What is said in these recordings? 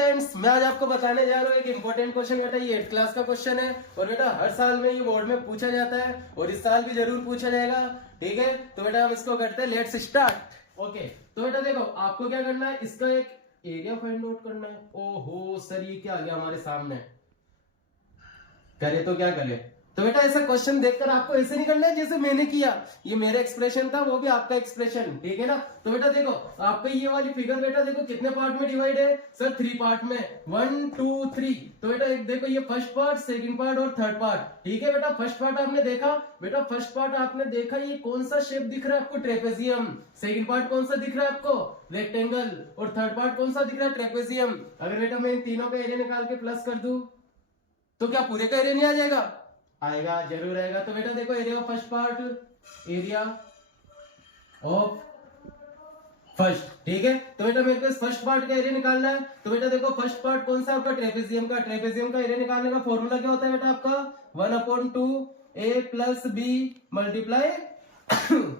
Students, मैं आज आपको बताने जा रहा हूँ एक इम्पोर्टेंट क्वेश्चन। बेटा ये 8th क्लास का क्वेश्चन है और बेटा हर साल में ये बोर्ड में पूछा जाता है और इस साल भी जरूर पूछा जाएगा। ठीक है, तो बेटा हम इसको करते हैं, लेट्स स्टार्ट। ओके, तो बेटा देखो आपको क्या करना है, इसका एक एरिया फाइंड आउट करना है। ओहो सर, ये क्या आ गया हमारे सामने, करे तो क्या करे। तो बेटा ऐसा क्वेश्चन देखकर आपको ऐसे नहीं करना है जैसे मैंने किया, ये मेरा एक्सप्रेशन था वो भी आपका एक्सप्रेशन, ठीक है ना। तो बेटा देखो आपका ये वाली फिगर बेटा देखो कितने पार्ट में डिवाइड है सर, 3 पार्ट में, 1 2 3। तो बेटा एक देखो ये फर्स्ट पार्ट, सेकंड पार्ट और थर्ड पार्ट। ठीक है बेटा, फर्स्ट पार्ट आपने देखा, बेटा फर्स्ट पार्ट आपने देखा, ये कौन सा शेप दिख रहा है आपको, ट्रेपेजियम। सेकंड पार्ट कौन सा दिख रहा है आपको, रेक्टेंगल। और थर्ड पार्ट कौन सा दिख रहा है, ट्रेपेजियम। अगर बेटा मैं इन तीनों का एरिया निकाल के प्लस कर दूं तो क्या पूरे का एरिया नहीं आ जाएगा, आएगा, जरूर आएगा। तो बेटा देखो area of first part, area of first, ठीक है। तो बेटा मेरे को फर्स्ट पार्ट का एरिया निकालना है। तो बेटा देखो फर्स्ट पार्ट कौन सा आपका, ट्रेपेजियम का। ट्रेपेजियम का एरिया निकालने का फॉर्मूला क्या होता है बेटा आपका, 1/2 a plus b multiply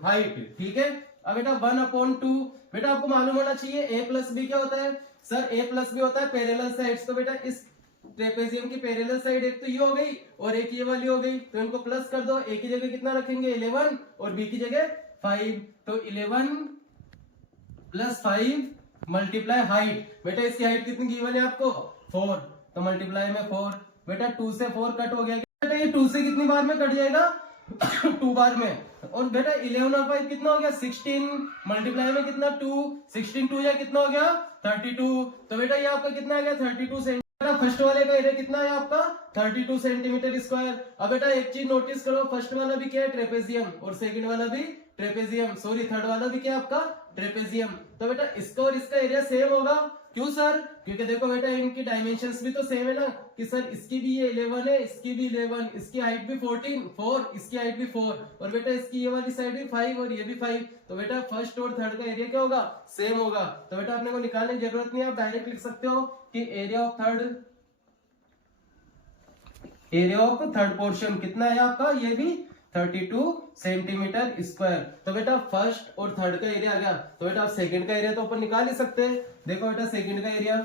height, ठीक है। अब बेटा 1/2, बेटा आपको मालूम होना चाहिए a प्लस बी क्या होता है सर, a प्लस बी होता है पैरेलल साइड्स। तो बेटा इस ट्रेपेजियम की पैरेलल साइड एक तो ये हो गई और एक ये वाली हो गई, तो इनको प्लस कर दो। ए की जगह कितना रखेंगे 11 और बी की जगह 5, तो 11 प्लस 5 मल्टीप्लाई हाइट। बेटा इसकी हाइट कितनी गिवन है आपको, 4, तो मल्टीप्लाई में 4। बेटा 2 से 4 कट हो गया, बेटा ये 2 से कितनी बार में कट जाएगा 2 बार में। और बेटा 11 और 5 कितना हो गया 16, मल्टीप्लाई में कितना 2, 16 2 या कितना हो गया 32। तो बेटा ये आपका कितना आ गया 32 सेंटीमीटर। फर्स्ट वाले का एरिया कितना है आपका 32 सेंटीमीटर स्क्वायर। अब बेटा एक चीज नोटिस करो, फर्स्ट वाला भी क्या है ट्रेपेजियम और सेकंड वाला भी ट्रेपेजियम, सॉरी थर्ड वाला भी क्या है आपका ट्रेपेजियम। तो बेटा इसका और इसका एरिया सेम होगा, क्यों सर, क्योंकि देखो बेटा इनकी डायमेंशंस भी तो सेम है ना, कि सर इसकी भी ये 11 है, इसकी भी 11, इसकी हाइट भी 14 4, इसकी हाइट भी 4, और बेटा इसकी ये वाली साइड भी 5 और ये भी 5। तो बेटा फर्स्ट और थर्ड का एरिया क्या होगा, सेम होगा। तो बेटा अपने को निकालने की जरूरत नहीं है, आप डायरेक्ट लिख सकते हो कि एरिया ऑफ थर्ड पोर्शन कितना है आपका, ये भी 32 सेंटीमीटर स्क्वायर। तो बेटा फर्स्ट और थर्ड का एरिया आ गया। तो बेटा आप सेकंड का एरिया तो अपन निकाल ही सकते हैं। देखो बेटा सेकंड का एरिया,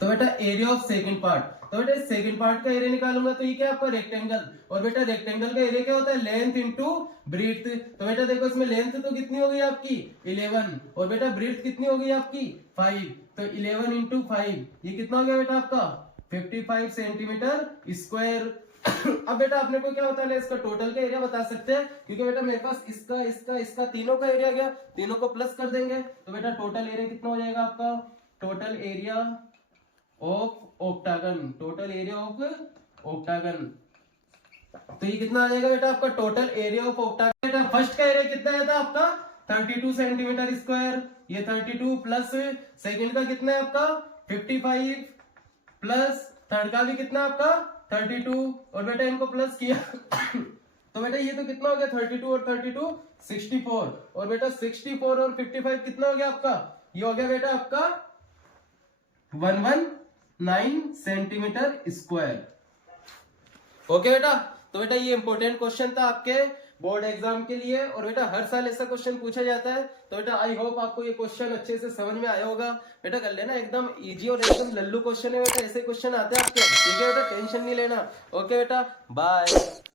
तो बेटा एरिया ऑफ सेकंड पार्ट, तो बेटा सेकंड पार्ट का एरिया निकालूंगा तो ये क्या आपका रेक्टेंगल, और बेटा रेक्टेंगल का एरिया क्या होता है, लेंथ इंटू ब्रीथ। तो बेटा देखो इसमें लेंथ तो कितनी हो गई आपकी 11, और बेटा ब्रीथ कितनी हो गई आपकी 5, तो 11 इंटू 5 ये कितना हो गया बेटा आपका 55 सेंटीमीटर स्क्वायर। अब बेटा अपने को क्या होता है, इसका टोटल का एरिया बता सकते हैं, क्योंकि बेटा मेरे पास इसका इसका इसका तीनों का एरिया गया, तीनों को प्लस कर देंगे। तो बेटा टोटल एरिया कितना हो जाएगा आपका, total area of octagon, total area of octagon. तो ये कितना आ जाएगा बेटा आपका टोटल एरिया ऑफ ऑक्टागन। बेटा फर्स्ट का एरिया कितना आया था आपका 32 सेंटीमीटर स्क्वायर, ये 32 प्लस सेकंड का कितना है आपका 55 प्लस थर्ड का भी कितना आपका 32, और बेटा इनको प्लस किया तो बेटा ये तो कितना हो गया 32 और 32 64, और बेटा 64 और 55 कितना हो गया आपका, ये हो गया बेटा आपका 119 सेंटीमीटर स्क्वायर। ओके बेटा, तो बेटा ये इंपॉर्टेंट क्वेश्चन था आपके बोर्ड एग्जाम के लिए, और बेटा हर साल ऐसा क्वेश्चन पूछा जाता है। तो बेटा आई होप आपको ये क्वेश्चन अच्छे से समझ में आया होगा। बेटा कर लेना, एकदम इजी और एकदम लल्लू क्वेश्चन है बेटा, ऐसे क्वेश्चन आते हैं आपके, ठीक है बेटा, टेंशन नहीं लेना। ओके बेटा, बाय।